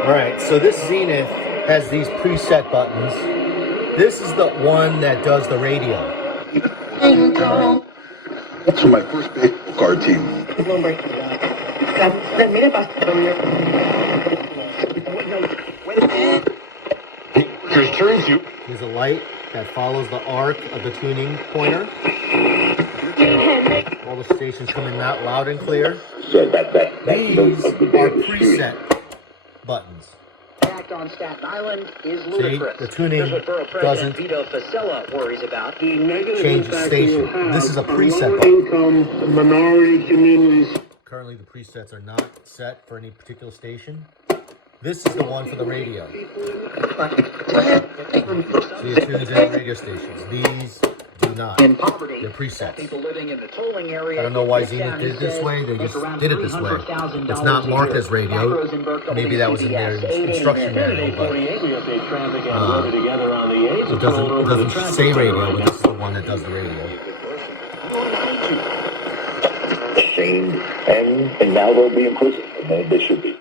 Alright, so this Zenith has these preset buttons. This is the one that does the radio. That's from my first baseball card team. There's a light that follows the arc of the tuning pointer. All the stations come in loud and clear. These are preset buttons. On Staten Island is ludicrous. See, the tuning doesn't change the station. This is a preset button. Minority communities. Currently, the presets are not set for any particular station. This is the one for the radio. So it tunes in radio stations. These do not. They're presets. I don't know why Zenith did it this way. They just did it this way. It's not marked as radio. Maybe that was in their instruction manual, but it doesn't say radio, but this is the one that does the radio. Shamed, and now they'll be imprisoned. And they should be.